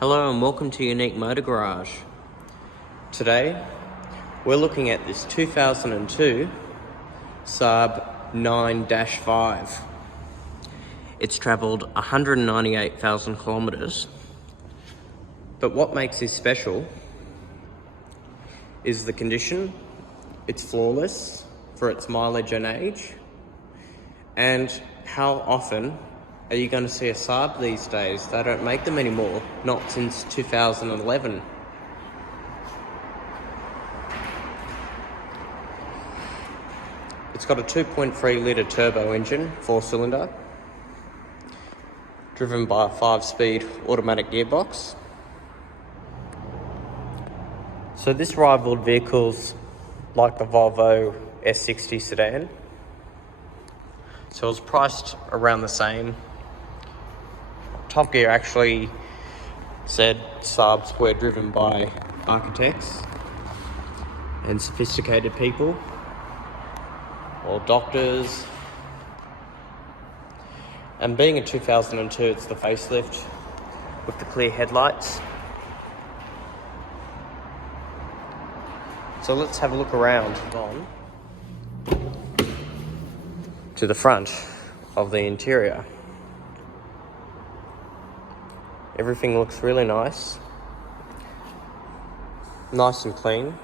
Hello and welcome to Unique Motor Garage. Today we're looking at this 2002 Saab 9-5. It's travelled 198,000 kilometres, but what makes this special is the condition. It's flawless for its mileage and age. And how often are you going to see a Saab these days? They don't make them anymore, not since 2011. It's got a 2.3 litre turbo engine, 4-cylinder, driven by a 5-speed automatic gearbox. So this rivaled vehicles like the Volvo S60 sedan. So it was priced around the same. Top Gear actually said Saabs were driven by architects and sophisticated people, or doctors. And being a 2002, it's the facelift with the clear headlights. So let's have a look around on to the front of the interior. Everything looks really nice and clean.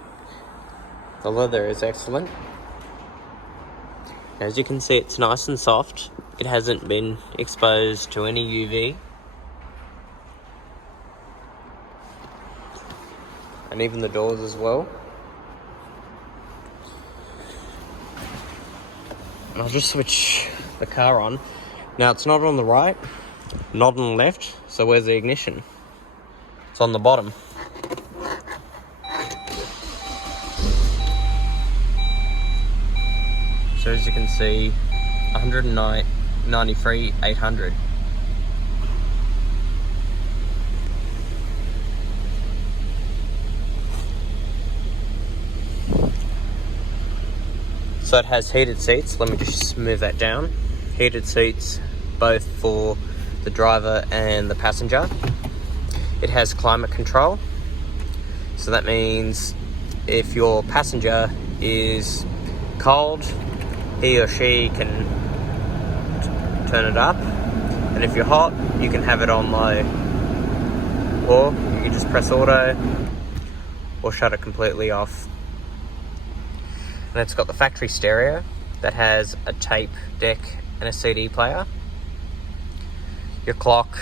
The leather is excellent. As you can see, it's nice and soft. It hasn't been exposed to any UV. And even the doors as well. And I'll just switch the car on. Now it's not on the right, not on the left, so where's the ignition? It's on the bottom. So as you can see, 193,800. So it has heated seats. Let me just move that down. Heated seats both for the driver and the passenger. It has climate control. So that means if your passenger is cold, he or she can turn it up. And if you're hot, you can have it on low. Or you can just press auto or shut it completely off. And it's got the factory stereo that has a tape deck and a CD player. Your clock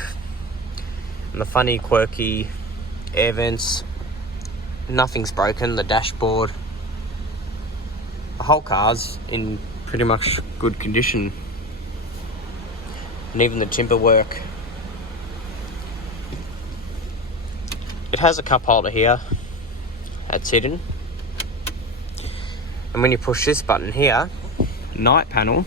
and the funny quirky air vents. Nothing's broken. The dashboard, the whole car's in pretty much good condition, and even the timber work. It has a cup holder here that's hidden. And when you push this button here, night panel,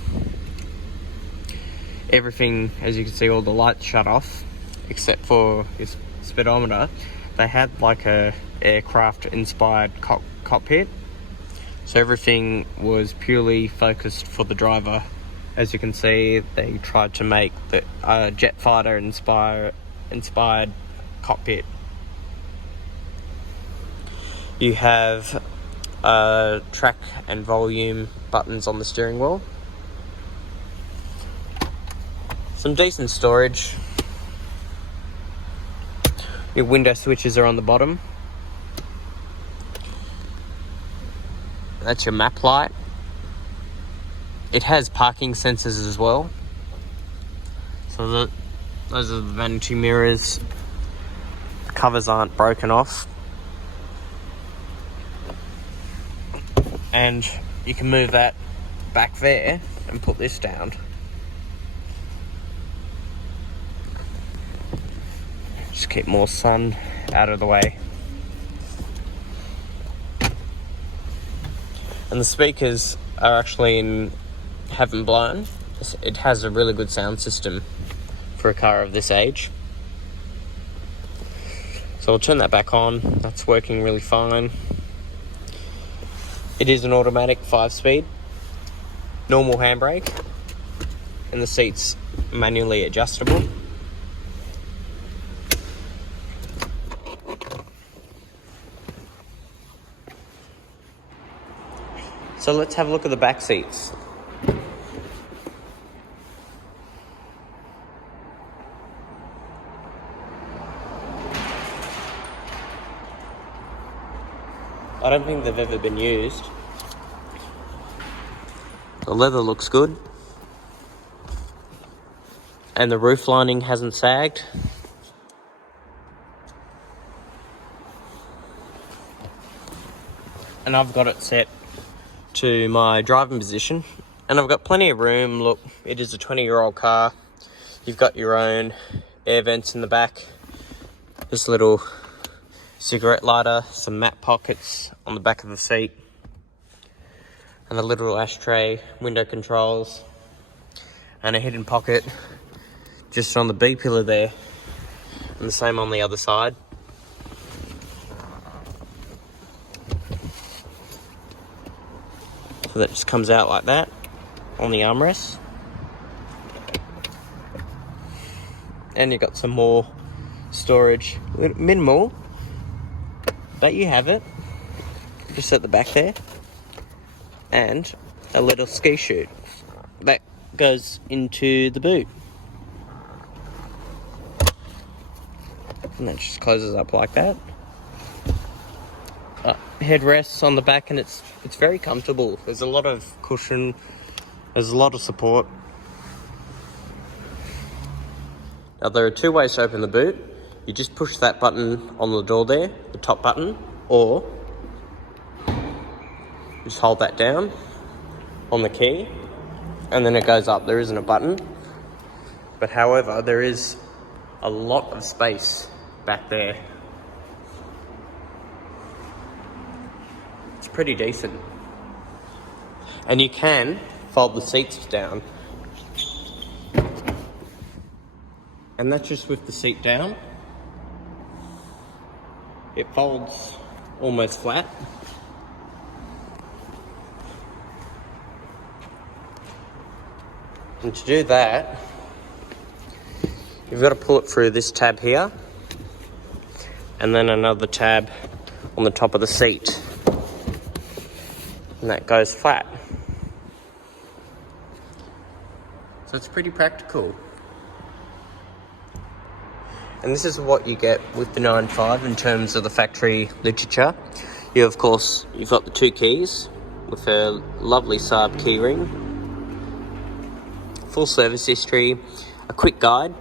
everything, as you can see, all the lights shut off, except for this speedometer. They had like a aircraft inspired cockpit. So everything was purely focused for the driver. As you can see, they tried to make the jet fighter inspired cockpit. You have track and volume buttons on the steering wheel. Some decent storage. Your window switches are on the bottom. That's your map light. It has parking sensors as well. So those are the vanity mirrors. The covers aren't broken off. And you can move that back there and put this down. Just keep more sun out of the way. And the speakers are actually haven't blown. It has a really good sound system for a car of this age. So I'll turn that back on. That's working really fine. It is an automatic 5-speed, normal handbrake, and the seat's manually adjustable. So let's have a look at the back seats. I don't think they've ever been used. The leather looks good. And the roof lining hasn't sagged. And I've got it set to my driving position. And I've got plenty of room. Look, it is a 20-year-old car. You've got your own air vents in the back. This little cigarette lighter, some mat pockets on the back of the seat, and a little ashtray, window controls, and a hidden pocket just on the B pillar there, and the same on the other side. So that just comes out like that on the armrest. And you've got some more storage, minimal, but you have it just at the back there, and a little ski chute that goes into the boot, and that just closes up like that. Headrests on the back, and it's very comfortable. There's a lot of cushion, there's a lot of support. Now there are two ways to open the boot. You just push that button on the door there, the top button, or just hold that down on the key and then it goes up. There isn't a button, but however, there is a lot of space back there. It's pretty decent. And you can fold the seats down. And that's just with the seat down. It folds almost flat. And to do that, you've got to pull it through this tab here, and then another tab on the top of the seat. And that goes flat. So it's pretty practical. And this is what you get with the 9.5 in terms of the factory literature. You've got the two keys with a lovely Saab keyring, full service history, a quick guide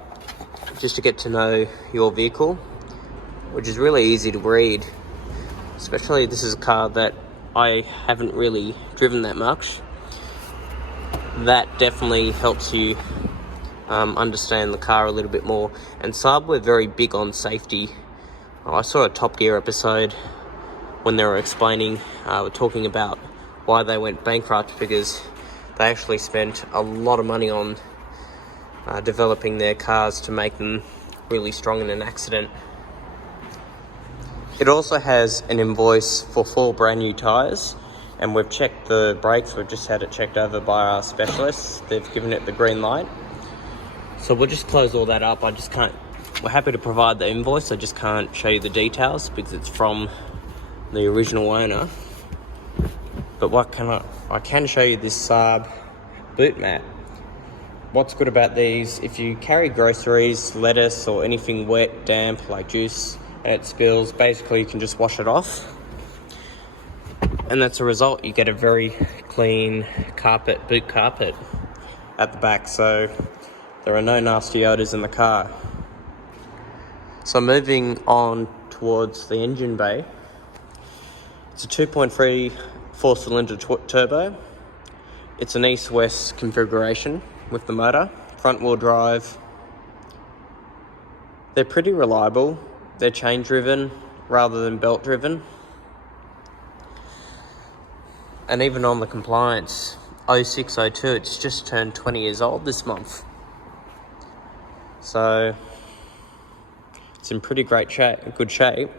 just to get to know your vehicle, which is really easy to read. Especially this is a car that I haven't really driven that much. That definitely helps you understand the car a little bit more. And Saab were very big on safety. I saw a Top Gear episode when they were explaining, were talking about why they went bankrupt, because they actually spent a lot of money on developing their cars to make them really strong in an accident. It also has an invoice for 4 brand new tyres, and we've checked the brakes. We've just had it checked over by our specialists. They've given it the green light. So we'll just close all that up. We're happy to provide the invoice. I just can't show you the details because it's from the original owner. But I can show you this Saab boot mat. What's good about these, if you carry groceries, lettuce or anything wet, damp like juice, and it spills, basically you can just wash it off. And that's a result. You get a very clean boot carpet at the back, so there are no nasty odours in the car. So moving on towards the engine bay, it's a 2.3 4-cylinder turbo. It's an east-west configuration with the motor, front-wheel drive. They're pretty reliable. They're chain-driven rather than belt-driven. And even on the compliance, 0602, it's just turned 20 years old this month. So it's in pretty good shape.